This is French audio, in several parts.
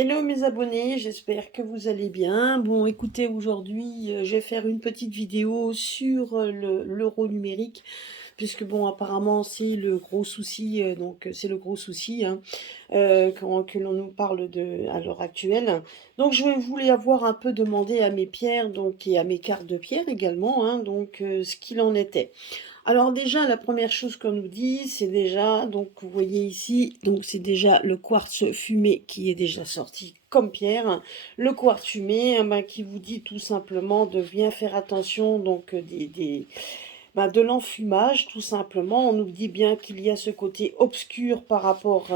Hello mes abonnés, j'espère que vous allez bien. Bon, écoutez, aujourd'hui, je vais faire une petite vidéo sur l'euro numérique, puisque bon, apparemment, c'est le gros souci, donc c'est le gros souci hein, que l'on nous parle à l'heure actuelle. Donc, je voulais avoir un peu demandé à mes pierres, donc et à mes cartes de pierre également, hein, donc ce qu'il en était. Alors déjà, la première chose qu'on nous dit, c'est déjà, donc vous voyez ici, donc c'est déjà le quartz fumé qui est déjà sorti comme pierre. Le quartz fumé, ben, qui vous dit tout simplement de bien faire attention donc de l'enfumage, tout simplement. On nous dit bien qu'il y a ce côté obscur par rapport,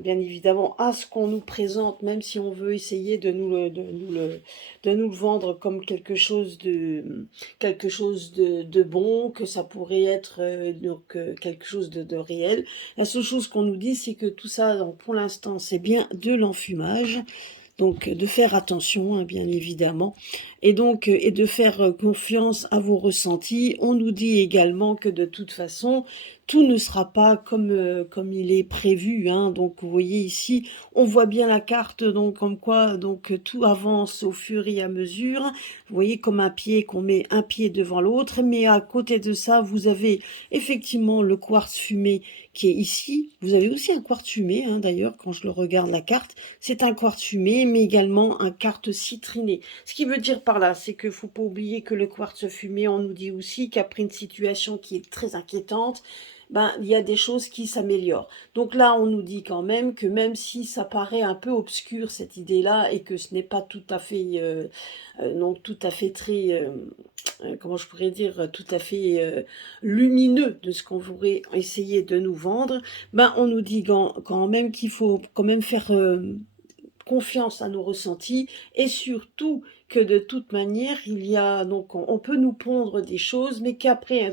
bien évidemment, à ce qu'on nous présente, même si on veut essayer de nous le vendre comme quelque chose de bon, que ça pourrait être quelque chose de réel. La seule chose qu'on nous dit, c'est que tout ça, donc, pour l'instant, c'est bien de l'enfumage. Donc, de faire attention, hein, bien évidemment, et donc, et de faire confiance à vos ressentis. On nous dit également que de toute façon, tout ne sera pas comme il est prévu, hein. Donc, vous voyez ici, on voit bien la carte, donc, comme quoi, donc, tout avance au fur et à mesure. Vous voyez, comme un pied, qu'on met un pied devant l'autre, mais à côté de ça, vous avez effectivement le quartz fumé qui est ici. Vous avez aussi un quartz fumé, hein, d'ailleurs, quand je le regarde la carte, c'est un quartz fumé, mais également un quartz citriné. Ce qui veut dire par là, c'est qu'il ne faut pas oublier que le quartz fumé, on nous dit aussi qu'après une situation qui est très inquiétante, ben, il y a des choses qui s'améliorent. Donc là, on nous dit quand même que même si ça paraît un peu obscur, cette idée-là, et que ce n'est pas tout à fait, non, tout à fait très, comment je pourrais dire, tout à fait lumineux de ce qu'on voudrait essayer de nous vendre, ben, on nous dit quand même qu'il faut quand même faire confiance à nos ressentis, et surtout que de toute manière, il y a donc on peut nous pondre des choses, mais qu'après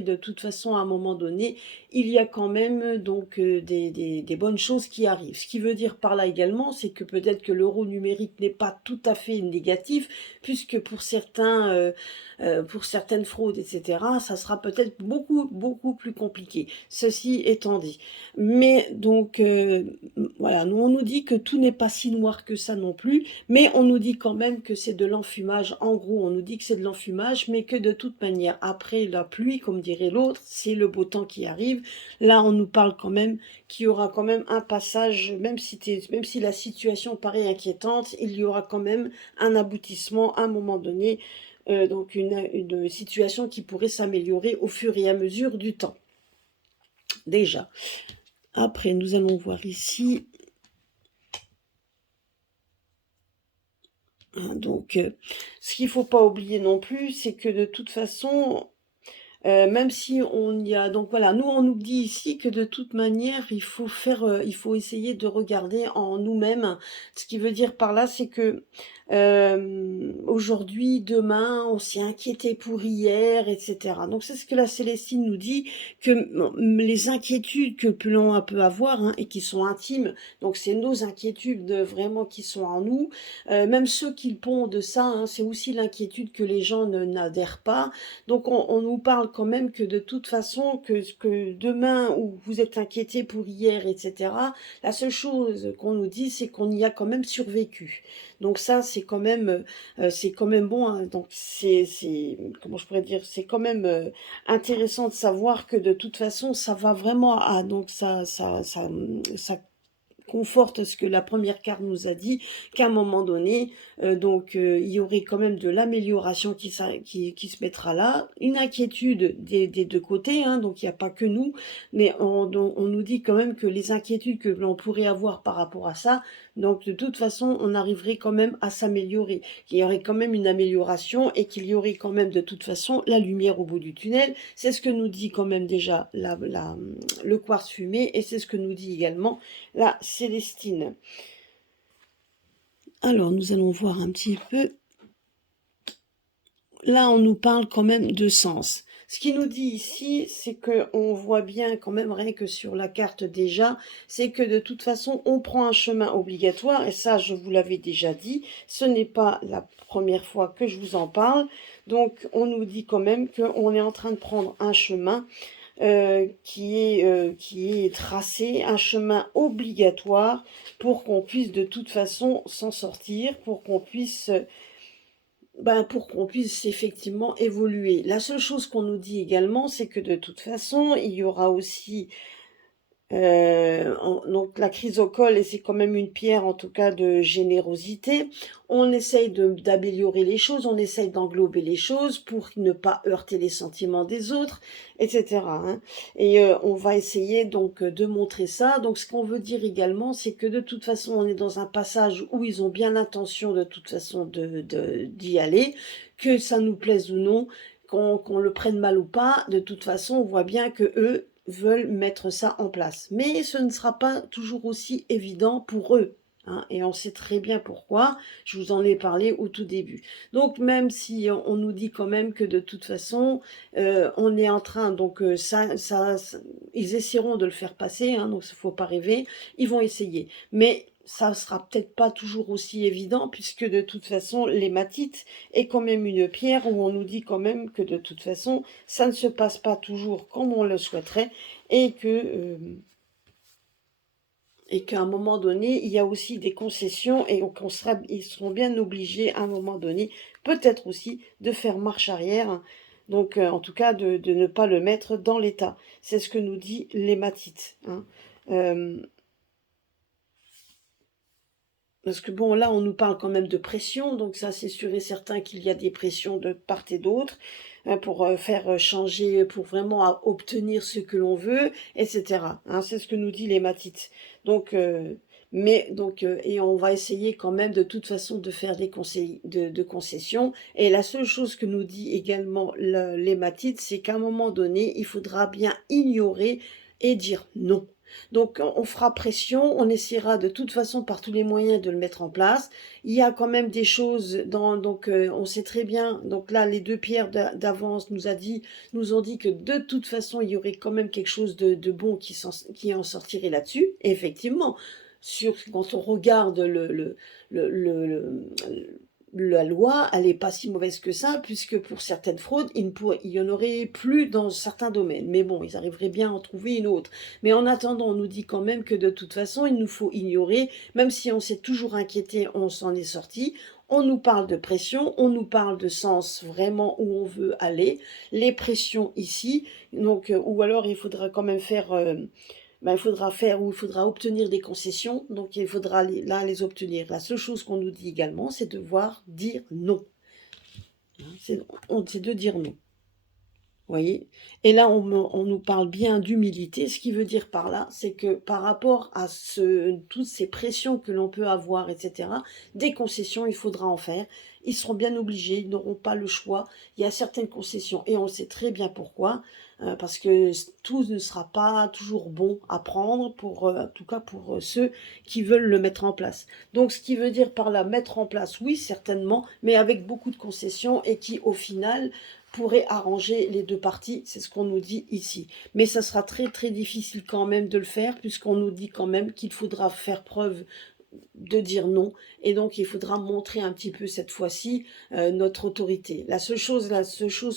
de toute façon à un moment donné, il y a quand même donc des bonnes choses qui arrivent. Ce qui veut dire par là également, c'est que peut-être que l'euro numérique n'est pas tout à fait négatif, puisque pour certaines fraudes, etc., ça sera peut-être beaucoup plus compliqué. Ceci étant dit, mais donc voilà, nous on nous dit que tout n'est pas si noir que ça non plus, mais on nous dit quand même que c'est de l'enfumage. En gros, on nous dit que c'est de l'enfumage, mais que de toute manière, après la pluie, comme dirait l'autre, c'est le beau temps qui arrive. Là, on nous parle quand même qu'il y aura quand même un passage, même si la situation paraît inquiétante, il y aura quand même un aboutissement à un moment donné, donc une situation qui pourrait s'améliorer au fur et à mesure du temps. Déjà. Après, nous allons voir ici. Donc, ce qu'il ne faut pas oublier non plus, c'est que de toute façon, même si on y a, donc voilà, nous on nous dit ici que de toute manière il faut essayer de regarder en nous-mêmes. Ce qui veut dire par là, c'est que aujourd'hui, demain, on s'est inquiété pour hier, etc. Donc c'est ce que la Célestine nous dit, que les inquiétudes que l'on peut avoir, hein, et qui sont intimes, donc c'est nos inquiétudes vraiment qui sont en nous, même ceux qui pondent ça, hein, c'est aussi l'inquiétude que les gens n'adhèrent pas. Donc on nous parle quand même que de toute façon, que demain, où vous êtes inquiété pour hier, etc., la seule chose qu'on nous dit, c'est qu'on y a quand même survécu. Donc ça, c'est quand même bon, hein. Donc comment je pourrais dire, c'est quand même intéressant de savoir que de toute façon, ça va vraiment à, donc ça conforte ce que la première carte nous a dit, qu'à un moment donné, il y aurait quand même de l'amélioration qui se mettra là, une inquiétude des deux côtés, hein, donc il n'y a pas que nous, mais on nous dit quand même que les inquiétudes que l'on pourrait avoir par rapport à ça, donc de toute façon, on arriverait quand même à s'améliorer, qu'il y aurait quand même une amélioration et qu'il y aurait quand même de toute façon la lumière au bout du tunnel. C'est ce que nous dit quand même déjà le quartz fumé, et c'est ce que nous dit également la Célestine. Alors, nous allons voir un petit peu. Là, on nous parle quand même de sens. Ce qui nous dit ici, c'est qu'on voit bien quand même, rien que sur la carte déjà, c'est que de toute façon, on prend un chemin obligatoire, et ça, je vous l'avais déjà dit, ce n'est pas la première fois que je vous en parle. Donc, on nous dit quand même qu'on est en train de prendre un chemin qui est tracé, un chemin obligatoire pour qu'on puisse de toute façon s'en sortir, pour qu'on puisse effectivement évoluer. La seule chose qu'on nous dit également, c'est que de toute façon, il y aura aussi donc la chrysocole, et c'est quand même une pierre en tout cas de générosité. On essaye d'améliorer les choses, on essaye d'englober les choses pour ne pas heurter les sentiments des autres, etc. hein. Et on va essayer donc de montrer ça. Donc ce qu'on veut dire également, c'est que de toute façon, on est dans un passage où ils ont bien l'intention de toute façon d'y aller, que ça nous plaise ou non, qu'on le prenne mal ou pas, de toute façon, on voit bien que eux veulent mettre ça en place. Mais ce ne sera pas toujours aussi évident pour eux. Hein, et on sait très bien pourquoi, je vous en ai parlé au tout début. Donc même si on nous dit quand même que de toute façon, on est en train, donc ils essaieront de le faire passer, hein, donc il ne faut pas rêver, ils vont essayer. Mais ça sera peut-être pas toujours aussi évident, puisque de toute façon, l'hématite est quand même une pierre où on nous dit quand même que de toute façon, ça ne se passe pas toujours comme on le souhaiterait, et qu'à un moment donné, il y a aussi des concessions, et ils seront bien obligés à un moment donné, peut-être aussi, de faire marche arrière, hein. Donc en tout cas de ne pas le mettre dans l'état. C'est ce que nous dit l'hématite. Hein. Euh, Parce que bon, là, on nous parle quand même de pression, donc ça, c'est sûr et certain qu'il y a des pressions de part et d'autre, hein, pour faire changer, pour vraiment obtenir ce que l'on veut, etc. Hein, c'est ce que nous dit l'hématite. Donc, et on va essayer quand même de toute façon de faire des de concessions. Et la seule chose que nous dit également l'hématite, c'est qu'à un moment donné, il faudra bien ignorer et dire non. Donc on fera pression, on essaiera de toute façon par tous les moyens de le mettre en place. Il y a quand même des choses donc on sait très bien. Donc là, les deux pierres d'avance nous ont dit que de toute façon il y aurait quand même quelque chose de bon qui en sortirait là-dessus. Et effectivement, quand on regarde le la loi, elle n'est pas si mauvaise que ça, puisque pour certaines fraudes, il y en aurait plus dans certains domaines. Mais bon, ils arriveraient bien à en trouver une autre. Mais en attendant, on nous dit quand même que de toute façon, il nous faut ignorer, même si on s'est toujours inquiété, on s'en est sorti. On nous parle de pression, on nous parle de sens vraiment où on veut aller. Les pressions ici, donc, ou alors il faudra quand même faire... il faudra faire ou il faudra obtenir des concessions, donc il faudra les obtenir. La seule chose qu'on nous dit également, c'est de devoir dire non. C'est de dire non. Vous voyez? Et là, on nous parle bien d'humilité. Ce qui veut dire par là, c'est que par rapport à toutes ces pressions que l'on peut avoir, etc., des concessions, il faudra en faire. Ils seront bien obligés, ils n'auront pas le choix. Il y a certaines concessions, et on sait très bien pourquoi, parce que tout ne sera pas toujours bon à prendre, en tout cas pour ceux qui veulent le mettre en place. Donc, ce qui veut dire par là, mettre en place, oui, certainement, mais avec beaucoup de concessions, et qui, au final, pourrait arranger les deux parties, c'est ce qu'on nous dit ici. Mais ça sera très très difficile quand même de le faire, puisqu'on nous dit quand même qu'il faudra faire preuve de dire non, et donc il faudra montrer un petit peu cette fois-ci notre autorité. La seule chose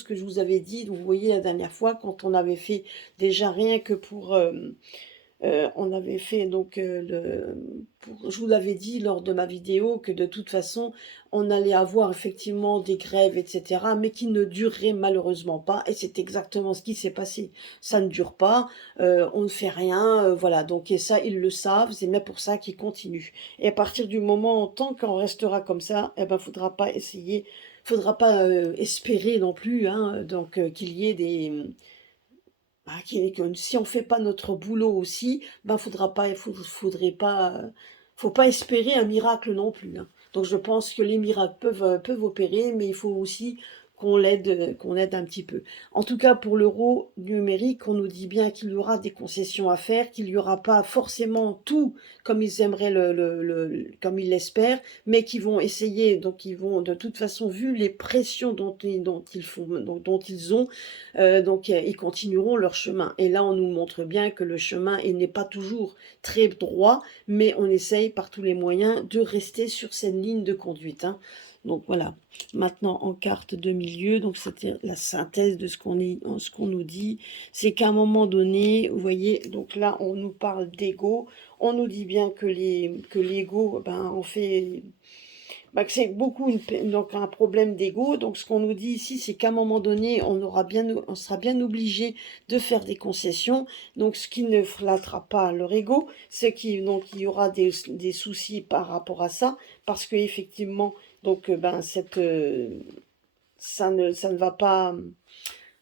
que je vous avais dit, vous voyez la dernière fois, quand on avait fait déjà rien que pour... on avait fait donc je vous l'avais dit lors de ma vidéo que de toute façon on allait avoir effectivement des grèves, etc., mais qui ne dureraient malheureusement pas, et c'est exactement ce qui s'est passé. Ça ne dure pas, on ne fait rien, voilà, donc et ça ils le savent, c'est même pour ça qu'ils continuent. Et à partir du moment, tant qu'on restera comme ça, eh ben faudra pas espérer non plus, hein, donc qu'il y ait si on fait pas notre boulot aussi, ben faut pas espérer un miracle non plus, hein. Donc je pense que les miracles peuvent opérer, mais il faut aussi qu'on aide un petit peu. En tout cas, pour l'euro numérique, on nous dit bien qu'il y aura des concessions à faire, qu'il n'y aura pas forcément tout comme ils aimeraient comme ils l'espèrent, mais qu'ils vont essayer, donc ils vont de toute façon, vu les pressions dont ils ont, ils continueront leur chemin. Et là, on nous montre bien que le chemin, il n'est pas toujours très droit, mais on essaye par tous les moyens de rester sur cette ligne de conduite, hein. Donc voilà, maintenant en carte 2000. milieu. Donc c'était la synthèse de ce qu'on nous dit, c'est qu'à un moment donné, vous voyez, donc là on nous parle d'ego, on nous dit bien que l'ego, ben en fait, bah, que c'est beaucoup donc un problème d'ego. Donc ce qu'on nous dit ici, c'est qu'à un moment donné, on sera bien obligé de faire des concessions. Donc ce qui ne flattera pas leur ego, c'est donc il y aura des soucis par rapport à ça, parce que effectivement, donc ben ça ne va pas.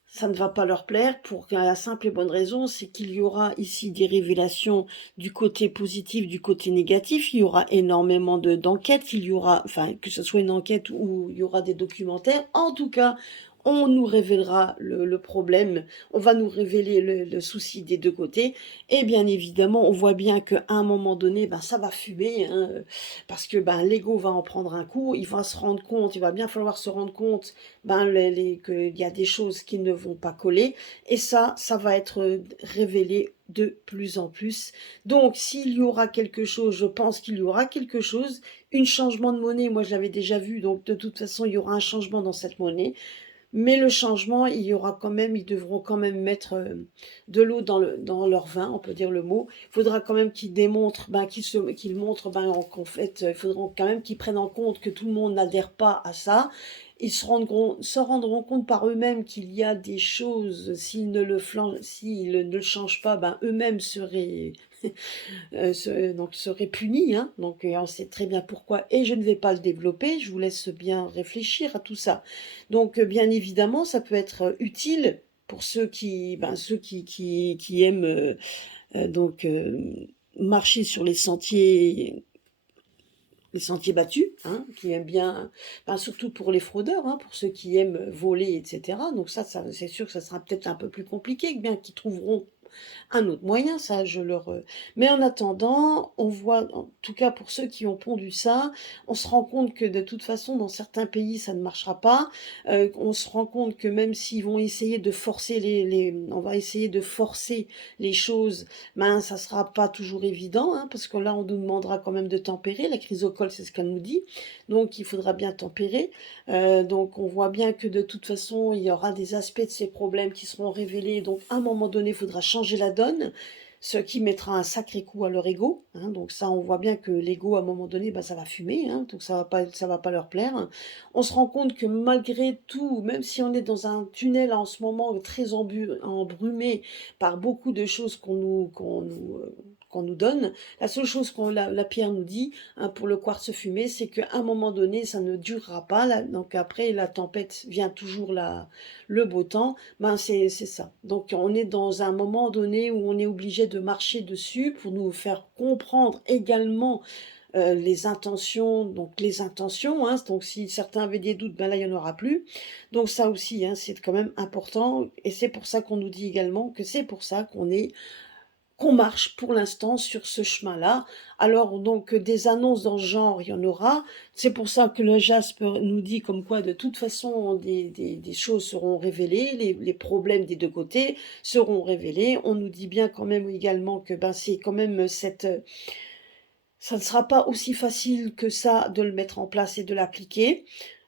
Ça ne va pas leur plaire pour la simple et bonne raison, c'est qu'il y aura ici des révélations du côté positif, du côté négatif. Il y aura énormément d'enquêtes, il y aura, enfin, que ce soit une enquête ou il y aura des documentaires. En tout cas, on nous révélera le problème, on va nous révéler le souci des deux côtés. Et bien évidemment, on voit bien qu'à un moment donné, ben, ça va fumer, hein, parce que ben, l'ego va en prendre un coup, il va se rendre compte, il va bien falloir se rendre compte ben, qu'il y a des choses qui ne vont pas coller, et ça va être révélé de plus en plus. Donc, s'il y aura quelque chose, je pense qu'il y aura quelque chose, un changement de monnaie, moi je l'avais déjà vu, donc de toute façon, il y aura un changement dans cette monnaie, mais le changement, il y aura quand même, ils devront quand même mettre de l'eau dans leur vin, on peut dire le mot. Il faudra quand même qu'ils démontrent, ben, qu'ils montrent qu'en fait, il faudra quand même qu'ils prennent en compte que tout le monde n'adhère pas à ça. Ils se rendront compte par eux-mêmes qu'il y a des choses, s'ils ne le changent pas, ben, eux-mêmes seraient donc serait puni, hein, donc on sait très bien pourquoi, et je ne vais pas le développer, je vous laisse bien réfléchir à tout ça. Donc bien évidemment, ça peut être utile pour ceux qui aiment donc marcher sur les sentiers battus, hein, qui aiment bien, ben, surtout pour les fraudeurs, hein, pour ceux qui aiment voler, etc. Donc ça c'est sûr que ça sera peut-être un peu plus compliqué, bien qu'ils trouveront un autre moyen, ça, mais en attendant, on voit, en tout cas pour ceux qui ont pondu ça, on se rend compte que de toute façon, dans certains pays, ça ne marchera pas. On se rend compte que même s'ils vont essayer de forcer on va essayer de forcer les choses, ben ça sera pas toujours évident, hein, parce que là, on nous demandera quand même de tempérer. La chrysocole, c'est ce qu'elle nous dit, donc il faudra bien tempérer. Donc on voit bien que de toute façon, il y aura des aspects de ces problèmes qui seront révélés. Donc à un moment donné, il faudra changer la donne, ce qui mettra un sacré coup à leur ego, hein. Donc ça, on voit bien que l'ego, à un moment donné, bah, ça va fumer, hein, donc ça va pas leur plaire. On se rend compte que malgré tout, même si on est dans un tunnel en ce moment très embrumé par beaucoup de choses qu'on nous donne, la seule chose que la pierre nous dit, hein, pour le quartz fumé, c'est qu'à un moment donné, ça ne durera pas. Là, donc après, la tempête vient toujours le beau temps. Ben c'est ça. Donc on est dans un moment donné où on est obligé de marcher dessus pour nous faire comprendre également les intentions, hein, donc si certains avaient des doutes, ben là il n'y en aura plus. Donc ça aussi, hein, c'est quand même important, et c'est pour ça qu'on nous dit également que c'est pour ça qu'on marche pour l'instant sur ce chemin-là. Alors donc des annonces dans ce genre, il y en aura. C'est pour ça que le Jaspe nous dit comme quoi de toute façon des choses seront révélées, les problèmes des deux côtés seront révélés. On nous dit bien quand même également que ben c'est quand même ça ne sera pas aussi facile que ça de le mettre en place et de l'appliquer.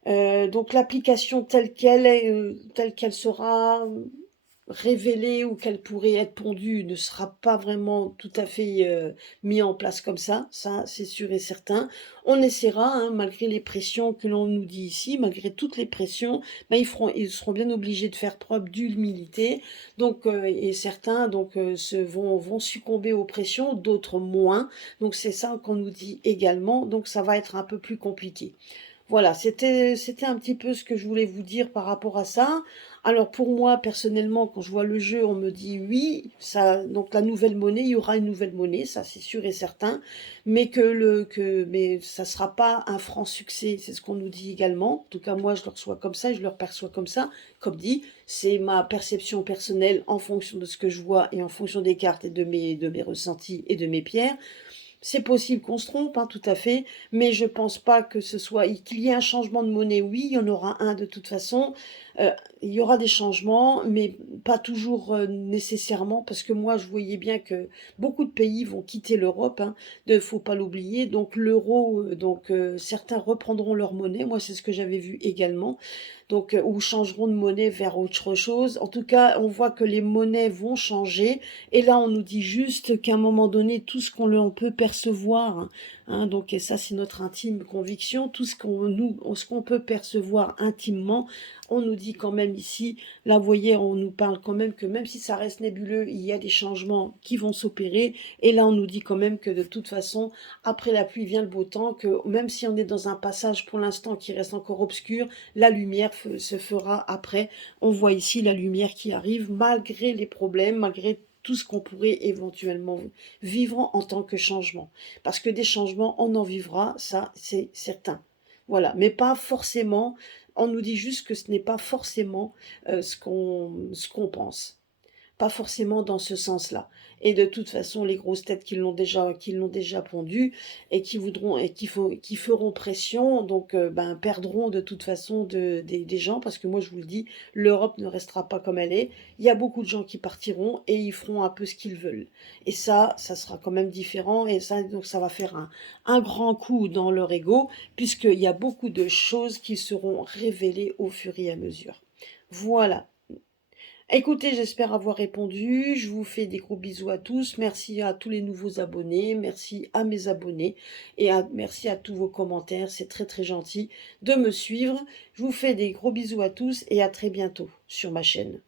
Donc l'application telle qu'elle sera révélée ou qu'elle pourrait être pondue ne sera pas vraiment tout à fait mis en place comme ça c'est sûr et certain. On essaiera, hein, malgré les pressions que l'on nous dit ici, malgré toutes les pressions, ben, ils seront bien obligés de faire preuve d'humilité. Donc et certains vont succomber aux pressions, d'autres moins. Donc c'est ça qu'on nous dit également. Donc ça va être un peu plus compliqué. Voilà, c'était un petit peu ce que je voulais vous dire par rapport à ça. Alors pour moi, personnellement, quand je vois le jeu, on me dit oui, ça, donc la nouvelle monnaie, il y aura une nouvelle monnaie, ça c'est sûr et certain, mais ça sera pas un franc succès, c'est ce qu'on nous dit également. En tout cas, moi je le reçois comme ça, je le perçois comme ça. Comme dit, c'est ma perception personnelle en fonction de ce que je vois et en fonction des cartes et de mes ressentis et de mes pierres. C'est possible qu'on se trompe, hein, tout à fait, mais je pense pas que qu'il y ait un changement de monnaie. Oui, il y en aura un de toute façon. Il y aura des changements, mais pas toujours nécessairement, parce que moi, je voyais bien que beaucoup de pays vont quitter l'Europe, hein, faut pas l'oublier. Donc l'euro, certains reprendront leur monnaie. Moi, c'est ce que j'avais vu également. donc ou changeront de monnaie vers autre chose. En tout cas, on voit que les monnaies vont changer. Et là, on nous dit juste qu'à un moment donné, tout ce qu'on peut percevoir, hein, donc et ça, c'est notre intime conviction, tout ce qu'on peut percevoir intimement, on nous dit quand même ici, là, vous voyez, on nous parle quand même que même si ça reste nébuleux, il y a des changements qui vont s'opérer. Et là, on nous dit quand même que de toute façon, après la pluie vient le beau temps, que même si on est dans un passage pour l'instant qui reste encore obscur, la lumière se fera après. On voit ici la lumière qui arrive malgré les problèmes, malgré tout ce qu'on pourrait éventuellement vivre en tant que changement. Parce que des changements, on en vivra, ça c'est certain. Voilà, mais pas forcément, on nous dit juste que ce n'est pas forcément ce qu'on pense. Pas forcément dans ce sens-là. Et de toute façon, les grosses têtes qui l'ont déjà pondu et qui voudront et qui feront pression, donc ben, perdront de toute façon des gens, parce que moi je vous le dis, l'Europe ne restera pas comme elle est. Il y a beaucoup de gens qui partiront et ils feront un peu ce qu'ils veulent. Et ça sera quand même différent, et ça, donc ça va faire un grand coup dans leur ego, puisqu'il y a beaucoup de choses qui seront révélées au fur et à mesure. Voilà. Écoutez, j'espère avoir répondu. Je vous fais des gros bisous à tous. Merci à tous les nouveaux abonnés. Merci à mes abonnés. Et merci à tous vos commentaires. C'est très très gentil de me suivre. Je vous fais des gros bisous à tous et à très bientôt sur ma chaîne.